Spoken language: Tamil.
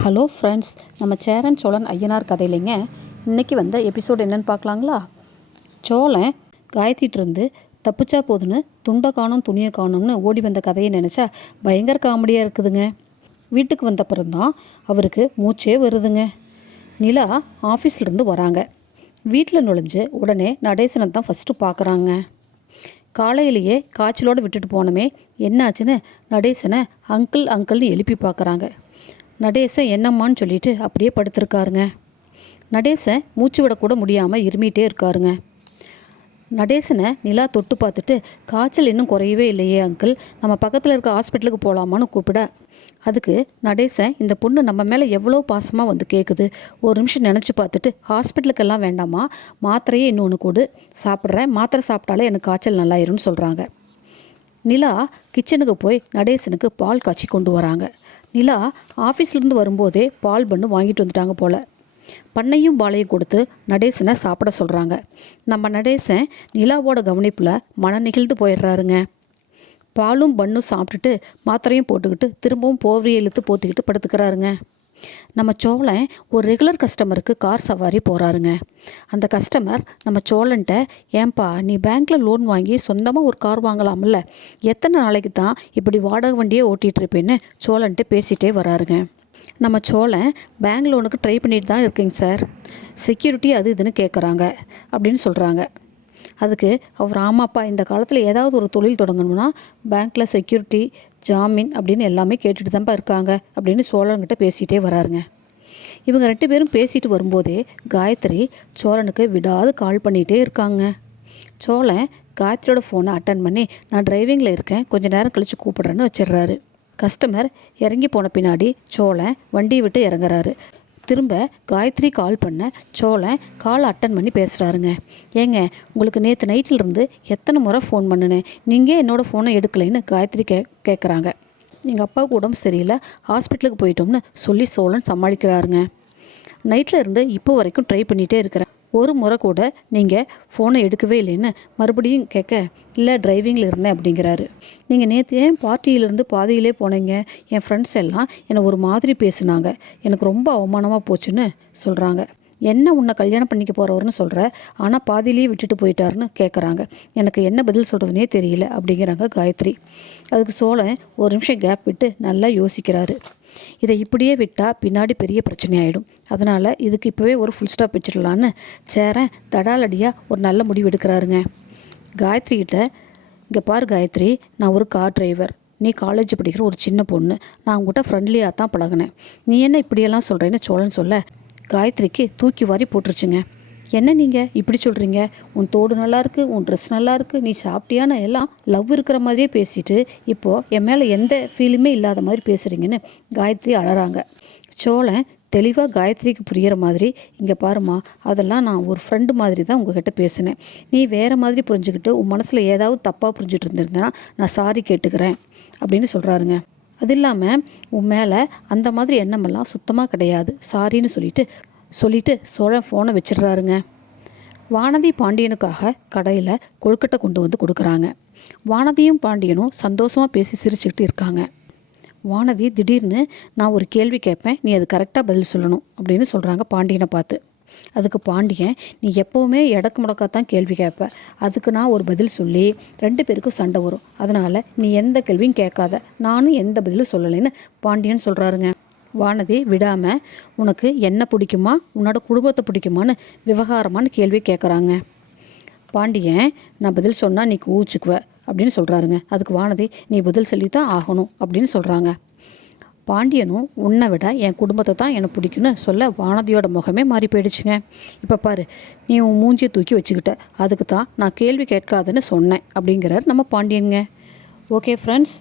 ஹலோ ஃப்ரெண்ட்ஸ் நம்ம சேரன் சோழன் ஐயனார் கதையிலைங்க. இன்றைக்கி வந்த எபிசோடு என்னன்னு பார்க்கலாங்களா? சோழன் காயத்திட்டிருந்து தப்பிச்சா போதுன்னு துண்டை காணும் துணியை காணும்னு ஓடி வந்த கதையை நினச்சா பயங்கர காமெடியாக இருக்குதுங்க. வீட்டுக்கு வந்த தான் அவருக்கு மூச்சே வருதுங்க. நிலா ஆஃபீஸ்லேருந்து வராங்க. வீட்டில் நுழைஞ்சு உடனே நடேசனை தான் ஃபஸ்ட்டு பார்க்குறாங்க காலையிலேயே காய்ச்சலோடு விட்டுட்டு போனோமே என்னாச்சுன்னு நடேசனை அங்கிள் அங்கிள்னு எழுப்பி பார்க்குறாங்க நடேசன் என்னம்மான்னு சொல்லிட்டு அப்படியே படுத்திருக்காருங்க. நடேசன் மூச்சு விடக்கூட முடியாமல் இருமிட்டே இருக்காருங்க. நடேசனை நிலா தொட்டு பார்த்துட்டு காய்ச்சல் இன்னும் குறையவே இல்லையே அங்கிள் நம்ம பக்கத்தில் இருக்க ஹாஸ்பிட்டலுக்கு போகலாமான்னு கூப்பிட. அதுக்கு நடேசன் இந்த பொண்ணு நம்ம மேலே எவ்வளோ பாசமாக வந்து கேட்குது ஒரு நிமிஷம் நினச்சி பார்த்துட்டு ஹாஸ்பிட்டலுக்கெல்லாம் வேண்டாமா? மாத்திரையே இன்னொன்று கொடு. சாப்பிட்றேன். மாத்திரை சாப்பிட்டாலே எனக்கு காய்ச்சல் நல்லாயிரும்னு சொல்கிறாங்க நிலா கிச்சனுக்கு போய் நடேசனுக்கு பால் காய்ச்சி கொண்டு வராங்க. நிலா ஆஃபீஸ்லேருந்து வரும்போதே பால் பண்ணு வாங்கிட்டு வந்துட்டாங்க போல். பண்ணையும் பாலையும் கொடுத்து நடேசனை சாப்பிட சொல்கிறாங்க நம்ம நடேசன் நிலாவோட கவனிப்பில் மன நெகிழ்ந்து போயிடுறாருங்க. பாலும் பண்ணும் சாப்பிட்டுட்டு மாத்திரையும் போட்டுக்கிட்டு திரும்பவும் போர்வையை இழுத்து போத்திக்கிட்டு படுத்துக்கிறாருங்க. நம்ம சோழன் ஒரு ரெகுலர் கஸ்டமருக்கு கார் சவாரி போகிறாருங்க அந்த கஸ்டமர் நம்ம சோழன்ட்ட ஏன்பா நீ பேங்க்கில் லோன் வாங்கி சொந்தமாக ஒரு கார் வாங்கலாம்ல? எத்தனை நாளைக்கு தான் இப்படி வாடகை வண்டியே ஓட்டிகிட்ருப்பேன்னு சோழன்ட்டு பேசிகிட்டே வராருங்க. நம்ம சோழன் பேங்க் லோனுக்கு ட்ரை பண்ணிட்டு தான் இருக்கேங்க சார் செக்யூரிட்டி அது இதுன்னு கேட்குறாங்க அப்படின்னு சொல்கிறாங்க அதுக்கு அவர் ஆமாப்பா இந்த காலத்தில் ஏதாவது ஒரு தொழில் தொடங்கணும்னா பேங்க்கில் செக்யூரிட்டி ஜாமீன் அப்படின்னு எல்லாமே கேட்டுட்டு தான்ப்பா இருக்காங்க அப்படின்னு சோழன்கிட்ட பேசிகிட்டே வராருங்க. இவங்க ரெண்டு பேரும் பேசிட்டு வரும்போதே காயத்ரி சோழனுக்கு விடாது கால் பண்ணிகிட்டே இருக்காங்க. சோழன் காயத்ரியோட ஃபோனை அட்டன் பண்ணி நான் டிரைவிங்கில் இருக்கேன் கொஞ்சம் நேரம் கழித்து கூப்பிட்றேன்னு வச்சிடுறாரு. கஸ்டமர் இறங்கி போன பின்னாடி சோழன் வண்டியை விட்டு இறங்குறாரு. திரும்ப காயத்ரி கால் பண்ண சோழன் கால் அட்டன் பண்ணி பேசுகிறாருங்க ஏங்க உங்களுக்கு நேற்று நைட்டிலிருந்து எத்தனை முறை ஃபோன் பண்ணினேன் நீங்கள் என்னோடய ஃபோனை எடுக்கலைன்னு காயத்ரி கே கேட்குறாங்க எங்கள் அப்பாவுக்கு உடம்பு சரியில்லை ஹாஸ்பிட்டலுக்கு போயிட்டோம்னு சொல்லி சோழன் சமாளிக்கிறாருங்க. நைட்டில் இருந்து இப்போ வரைக்கும் ட்ரை பண்ணிகிட்டே இருக்கிறேன். ஒரு முறை கூட நீங்கள் ஃபோனை எடுக்கவே இல்லைன்னு மறுபடியும் கேட்க இல்லை டிரைவிங்கில் இருந்தேன் அப்படிங்கிறாரு. நீங்கள் நேற்று ஏன் பார்ட்டியிலேருந்து பாதியிலே போனீங்க? என் ஃப்ரெண்ட்ஸ் எல்லாம் என்னை ஒரு மாதிரி பேசுனாங்க. எனக்கு ரொம்ப அவமானமாக போச்சுன்னு சொல்கிறாங்க என்ன உன்னை கல்யாணம் பண்ணிக்க போகிறவர்னு சொல்கிற ஆனால் பாதியிலேயே விட்டுட்டு போயிட்டாருன்னு கேட்குறாங்க எனக்கு என்ன பதில் சொல்கிறதுனே தெரியல அப்படிங்கிறாங்க காயத்ரி. அதுக்கு சோழன் ஒரு நிமிஷம் கேப் விட்டு நல்லா யோசிக்கிறாரு. இதை இப்படியே விட்டால் பின்னாடி பெரிய பிரச்சனை ஆகிடும் அதனால் இதுக்கு இப்போவே ஒரு ஃபுல் ஸ்டாப் வச்சிடலான்னு சேரன் தடாலடியாக ஒரு நல்ல முடிவு எடுக்கிறாருங்க. காயத்ரி கிட்ட இங்கே பார் காயத்ரி நான் ஒரு கார் டிரைவர் நீ காலேஜ் படிக்கிற ஒரு சின்ன பொண்ணு. நான் உங்கள்கிட்ட ஃப்ரெண்ட்லியாக தான் பழகினேன். நீ என்ன இப்படியெல்லாம் சொல்கிறேன்னு சோழன் சொல்ல காயத்ரிக்கு தூக்கி வாரி போட்டுருச்சுங்க. என்ன நீங்கள் இப்படி சொல்கிறீங்க உன் தோடு நல்லாருக்கு உன் ட்ரெஸ் நல்லாருக்கு நீ சாப்பிட்டியான எல்லாம் லவ் இருக்கிற மாதிரியே பேசிட்டு இப்போது என் மேலே எந்த ஃபீலுமே இல்லாத மாதிரி பேசுகிறீங்கன்னு காயத்ரி அழறாங்க. சோழன் தெளிவாக காயத்ரிக்கு புரிகிற மாதிரி இங்கே பாருமா அதெல்லாம் நான் ஒரு ஃப்ரெண்டு மாதிரி தான் உங்ககிட்ட பேசினேன். நீ வேறு மாதிரி புரிஞ்சுக்கிட்டு உன் மனசில் ஏதாவது தப்பாக புரிஞ்சுட்டு இருந்திருந்தேன்னா நான் சாரி கேட்டுக்கிறேன். அப்படின்னு சொல்கிறாருங்க அது இல்லாமல் உன் மேலே அந்த மாதிரி எண்ணமெல்லாம் சுத்தமாக கிடையாது. சாரின்னு சொல்லிட்டு சொல்லிட்டு சோழன் ஃபோனை வச்சிடுறாருங்க. வானதி பாண்டியனுக்காக கடையில் கொழுக்கட்டை கொண்டு வந்து கொடுக்குறாங்க. வானதியும் பாண்டியனும் சந்தோஷமாக பேசி சிரிச்சுக்கிட்டு இருக்காங்க. வானதி திடீர்னு நான் ஒரு கேள்வி கேட்பேன். நீ அது கரெக்டாக பதில் சொல்லணும். அப்படின்னு சொல்கிறாங்க பாண்டியனை பார்த்து. அதுக்கு பாண்டியன் நீ எப்போவுமே இடக்கு முடக்காத்தான் கேள்வி கேட்ப அதுக்கு நான் ஒரு பதில் சொல்லி ரெண்டு பேருக்கும் சண்டை வரும். அதனால் நீ எந்த கேள்வியும் கேட்காத. நானும் எந்த பதிலும் சொல்லலைன்னு பாண்டியன் சொல்கிறாருங்க வானதி விடாமல் உனக்கு என்ன பிடிக்குமா? உன்னோட குடும்பத்தை பிடிக்குமான்னு விவகாரமான கேள்வி கேட்குறாங்க. பாண்டியன் நான் பதில் சொன்னால் நீ கூச்சுக்குவ அப்படின்னு சொல்கிறாருங்க அதுக்கு வானதி நீ பதில் சொல்லித்தான் ஆகணும் அப்படின்னு சொல்கிறாங்க பாண்டியனும் உன்னை விட என் குடும்பத்தை தான் எனக்கு பிடிக்குன்னு சொல்ல வானதியோட முகமே மாறி போயிடுச்சுங்க. இப்போ பாரு நீ உன் மூஞ்சியை தூக்கி வச்சுக்கிட்ட. அதுக்கு தான் நான் கேள்வி கேட்காதுன்னு சொன்னேன் அப்படிங்கிறார் நம்ம பாண்டியனுங்க. Okay friends